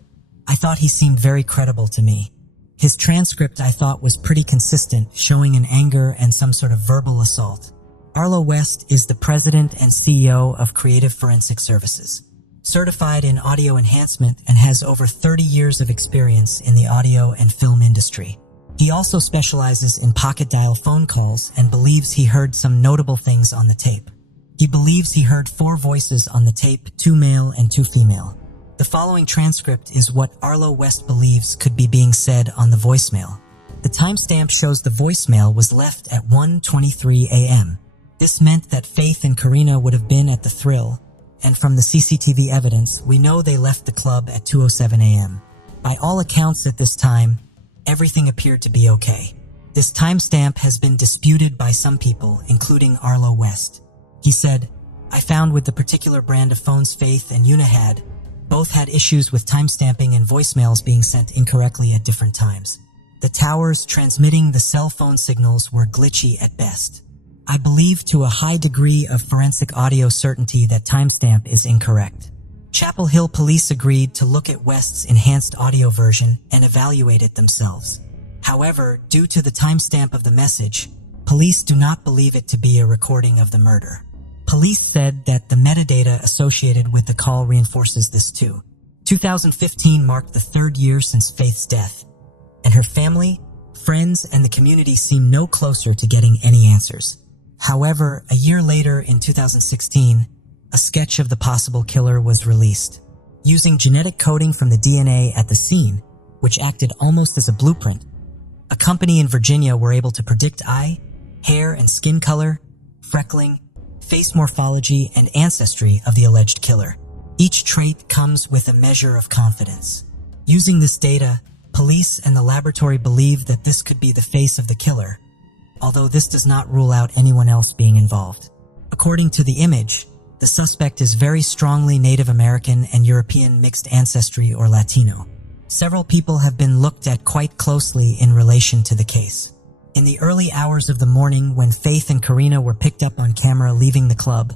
"I thought he seemed very credible to me. His transcript I thought was pretty consistent, showing an anger and some sort of verbal assault." Arlo West is the president and CEO of Creative Forensic Services, certified in audio enhancement, and has over 30 years of experience in the audio and film industry. He also specializes in pocket dial phone calls and believes he heard some notable things on the tape. He believes he heard 4 voices on the tape, 2 male and 2 female. The following transcript is what Arlo West believes could be being said on the voicemail. The timestamp shows the voicemail was left at 1:23 a.m. This meant that Faith and Karina would have been at the Thrill, and from the CCTV evidence, we know they left the club at 2:07 a.m. By all accounts at this time, everything appeared to be okay. This timestamp has been disputed by some people, including Arlo West. He said, "I found with the particular brand of phones Faith and Una had, both had issues with timestamping and voicemails being sent incorrectly at different times. The towers transmitting the cell phone signals were glitchy at best. I believe to a high degree of forensic audio certainty that timestamp is incorrect." Chapel Hill police agreed to look at West's enhanced audio version and evaluate it themselves. However, due to the timestamp of the message, police do not believe it to be a recording of the murder. Police said that the metadata associated with the call reinforces this too. 2015 marked the 3rd year since Faith's death, and her family, friends, and the community seem no closer to getting any answers. However, a year later in 2016, a sketch of the possible killer was released. Using genetic coding from the DNA at the scene, which acted almost as a blueprint, a company in Virginia were able to predict eye, hair, and skin color, freckling, face morphology, and ancestry of the alleged killer. Each trait comes with a measure of confidence. Using this data, police and the laboratory believe that this could be the face of the killer, although this does not rule out anyone else being involved. According to the image, the suspect is very strongly Native American and European mixed ancestry or Latino. Several people have been looked at quite closely in relation to the case. In the early hours of the morning, when Faith and Karina were picked up on camera leaving the club,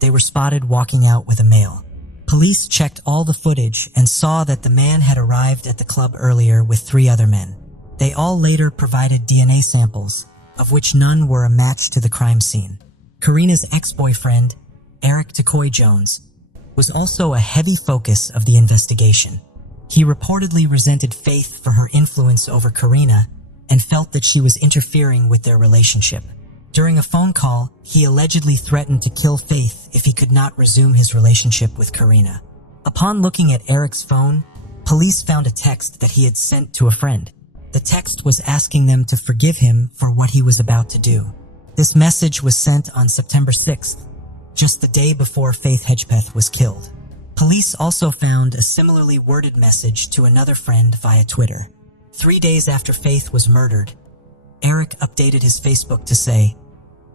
they were spotted walking out with a male. Police checked all the footage and saw that the man had arrived at the club earlier with 3 other men. They all later provided DNA samples, of which none were a match to the crime scene. Karina's ex-boyfriend, Eric Decoy Jones, was also a heavy focus of the investigation. He reportedly resented Faith for her influence over Karina and felt that she was interfering with their relationship. During a phone call, he allegedly threatened to kill Faith if he could not resume his relationship with Karina. Upon looking at Eric's phone, police found a text that he had sent to a friend. The text was asking them to forgive him for what he was about to do. This message was sent on September 6th, just the day before Faith Hedgepeth was killed. Police also found a similarly worded message to another friend via Twitter. 3 days after Faith was murdered, Eric updated his Facebook to say,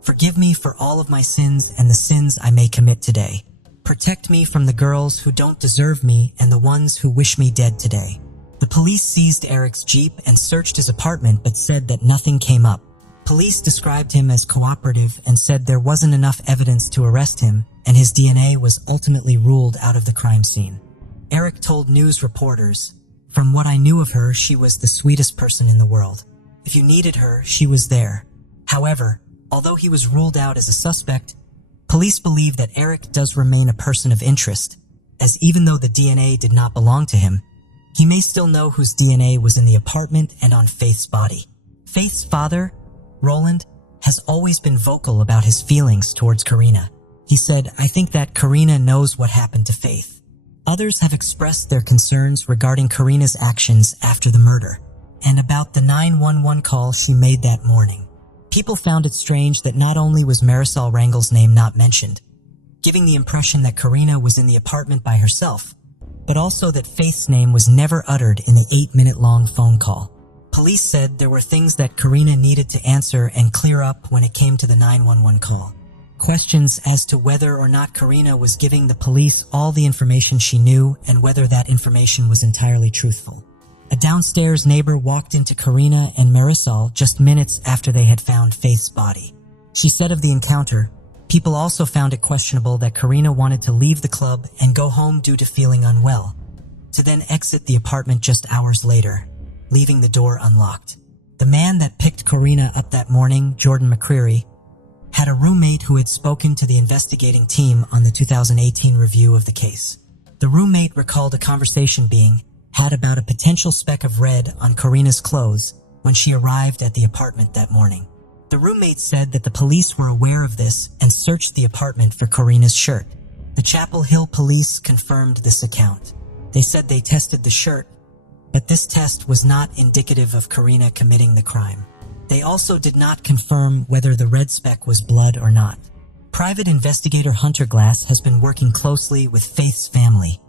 "Forgive me for all of my sins and the sins I may commit today. Protect me from the girls who don't deserve me and the ones who wish me dead today." The police seized Eric's Jeep and searched his apartment but said that nothing came up. Police described him as cooperative and said there wasn't enough evidence to arrest him, and his DNA was ultimately ruled out of the crime scene. Eric told news reporters, "From what I knew of her, she was the sweetest person in the world. If you needed her, she was there." However, although he was ruled out as a suspect, police believe that Eric does remain a person of interest, as even though the DNA did not belong to him, he may still know whose DNA was in the apartment and on Faith's body. Faith's father, Roland, has always been vocal about his feelings towards Karina. He said, "I think that Karina knows what happened to Faith." Others have expressed their concerns regarding Karina's actions after the murder, and about the 911 call she made that morning. People found it strange that not only was Marisol Rangel's name not mentioned, giving the impression that Karina was in the apartment by herself, but also that Faith's name was never uttered in the 8-minute-long phone call. Police said there were things that Karina needed to answer and clear up when it came to the 911 call. Questions as to whether or not Karina was giving the police all the information she knew and whether that information was entirely truthful. A downstairs neighbor walked into Karina and Marisol just minutes after they had found Faith's body. She said of the encounter, "People also found it questionable that Karina wanted to leave the club and go home due to feeling unwell, to then exit the apartment just hours later, leaving the door unlocked." The man that picked Karina up that morning, Jordan McCreary, had a roommate who had spoken to the investigating team on the 2018 review of the case. The roommate recalled a conversation being had about a potential speck of red on Karina's clothes when she arrived at the apartment that morning. The roommate said that the police were aware of this and searched the apartment for Karina's shirt. The Chapel Hill police confirmed this account. They said they tested the shirt, but this test was not indicative of Karina committing the crime. They also did not confirm whether the red speck was blood or not. Private investigator Hunter Glass has been working closely with Faith's family,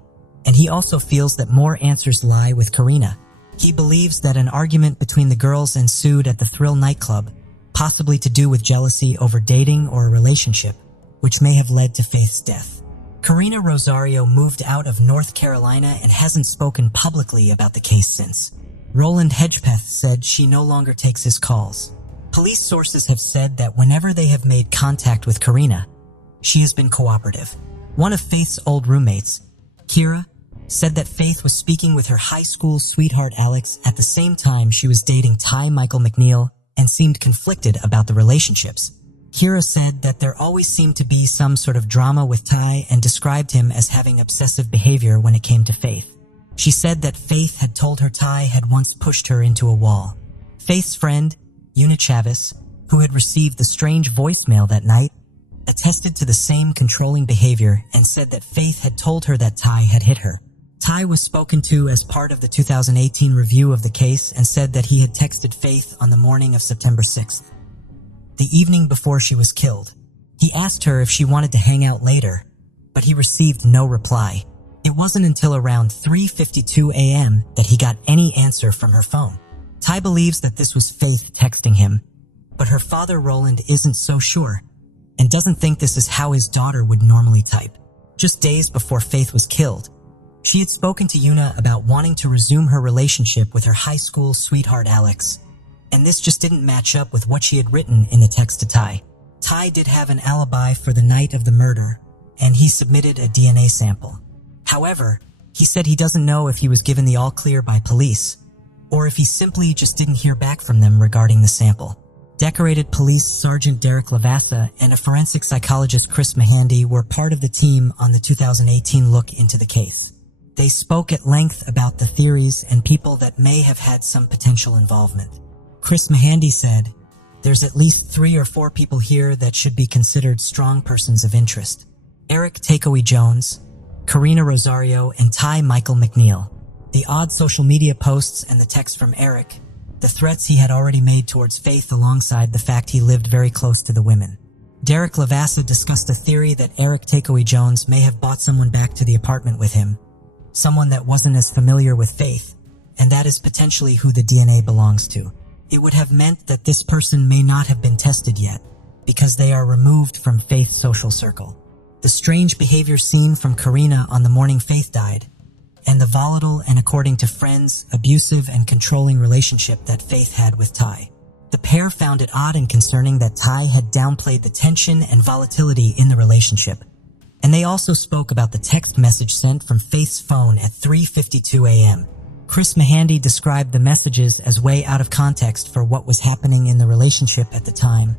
and he also feels that more answers lie with Karina. He believes that an argument between the girls ensued at the Thrill nightclub, possibly to do with jealousy over dating or a relationship, which may have led to Faith's death. Karina Rosario moved out of North Carolina and hasn't spoken publicly about the case since. Roland Hedgepeth said she no longer takes his calls. Police sources have said that whenever they have made contact with Karina, she has been cooperative. One of Faith's old roommates, Kira, said that Faith was speaking with her high school sweetheart Alex at the same time she was dating Ty Michael McNeil and seemed conflicted about the relationships. Kira said that there always seemed to be some sort of drama with Ty and described him as having obsessive behavior when it came to Faith. She said that Faith had told her Ty had once pushed her into a wall. Faith's friend, Una Chavez, who had received the strange voicemail that night, attested to the same controlling behavior and said that Faith had told her that Ty had hit her. Ty was spoken to as part of the 2018 review of the case and said that he had texted Faith on the morning of September 6th, the evening before she was killed. He asked her if she wanted to hang out later, but he received no reply. It wasn't until around 3:52 a.m. that he got any answer from her phone. Ty believes that this was Faith texting him, but her father Roland isn't so sure and doesn't think this is how his daughter would normally type. Just days before Faith was killed, she had spoken to Una about wanting to resume her relationship with her high school sweetheart Alex, And this just didn't match up with what she had written in the text to Ty. Ty did have an alibi for the night of the murder, and he submitted a DNA sample. However, he said he doesn't know if he was given the all-clear by police, or if he simply just didn't hear back from them regarding the sample. Decorated Police Sergeant Derek Lavassa and a forensic psychologist Chris Mahandy were part of the team on the 2018 look into the case. They spoke at length about the theories and people that may have had some potential involvement. Chris Mahandy said, "There's at least 3 or 4 people here that should be considered strong persons of interest. Eric Takeaway Jones, Karina Rosario, and Ty Michael McNeil." The odd social media posts and the text from Eric, the threats he had already made towards Faith alongside the fact he lived very close to the women. Derek Lavassa discussed a theory that Eric Takeaway Jones may have brought someone back to the apartment with him, someone that wasn't as familiar with Faith, and that is potentially who the DNA belongs to. It would have meant that this person may not have been tested yet, because they are removed from Faith's social circle. The strange behavior seen from Karina on the morning Faith died, and the volatile and, according to friends, abusive and controlling relationship that Faith had with Ty. The pair found it odd and concerning that Ty had downplayed the tension and volatility in the relationship. And they also spoke about the text message sent from Faith's phone at 3:52 a.m. Chris Mahandy described the messages as way out of context for what was happening in the relationship at the time,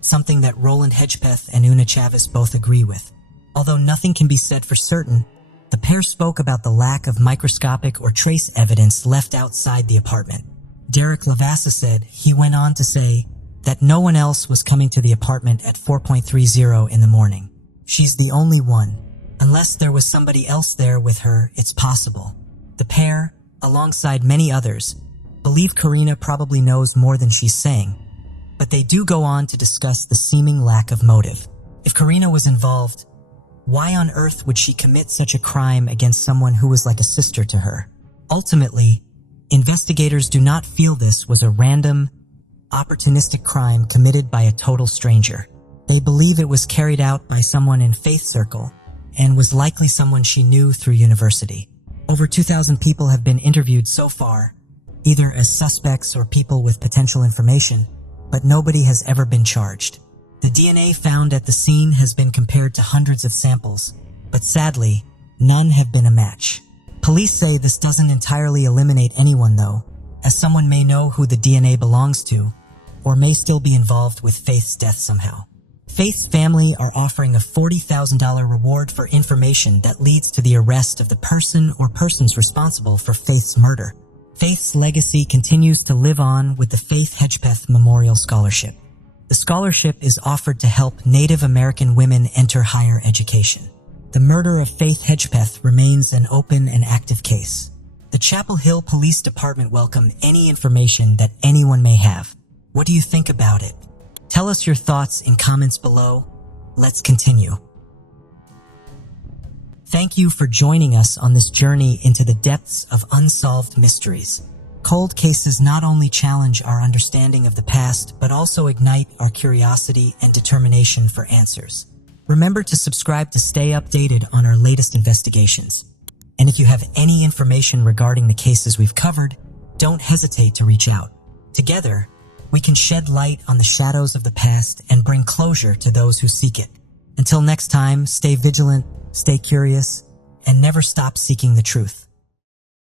something that Roland Hedgepeth and Una Chavez both agree with. Although nothing can be said for certain, the pair spoke about the lack of microscopic or trace evidence left outside the apartment. Derek Lavassa said he went on to say that no one else was coming to the apartment at 4:30 in the morning. She's the only one. Unless there was somebody else there with her, it's possible. The pair, alongside many others, believe Karina probably knows more than she's saying, but they do go on to discuss the seeming lack of motive. If Karina was involved, why on earth would she commit such a crime against someone who was like a sister to her? Ultimately, investigators do not feel this was a random, opportunistic crime committed by a total stranger. They believe it was carried out by someone in Faith's circle and was likely someone she knew through university. Over 2,000 people have been interviewed so far, either as suspects or people with potential information, but nobody has ever been charged. The DNA found at the scene has been compared to hundreds of samples, but sadly, none have been a match. Police say this doesn't entirely eliminate anyone though, as someone may know who the DNA belongs to, or may still be involved with Faith's death somehow. Faith's family are offering a $40,000 reward for information that leads to the arrest of the person or persons responsible for Faith's murder. Faith's legacy continues to live on with the Faith Hedgepeth Memorial Scholarship. The scholarship is offered to help Native American women enter higher education. The murder of Faith Hedgepeth remains an open and active case. The Chapel Hill Police Department welcome any information that anyone may have. What do you think about it? Tell us your thoughts in comments below. Let's continue. Thank you for joining us on this journey into the depths of unsolved mysteries. Cold cases not only challenge our understanding of the past, but also ignite our curiosity and determination for answers. Remember to subscribe to stay updated on our latest investigations. And if you have any information regarding the cases we've covered, don't hesitate to reach out. Together, we can shed light on the shadows of the past and bring closure to those who seek it. Until next time, stay vigilant, stay curious, and never stop seeking the truth.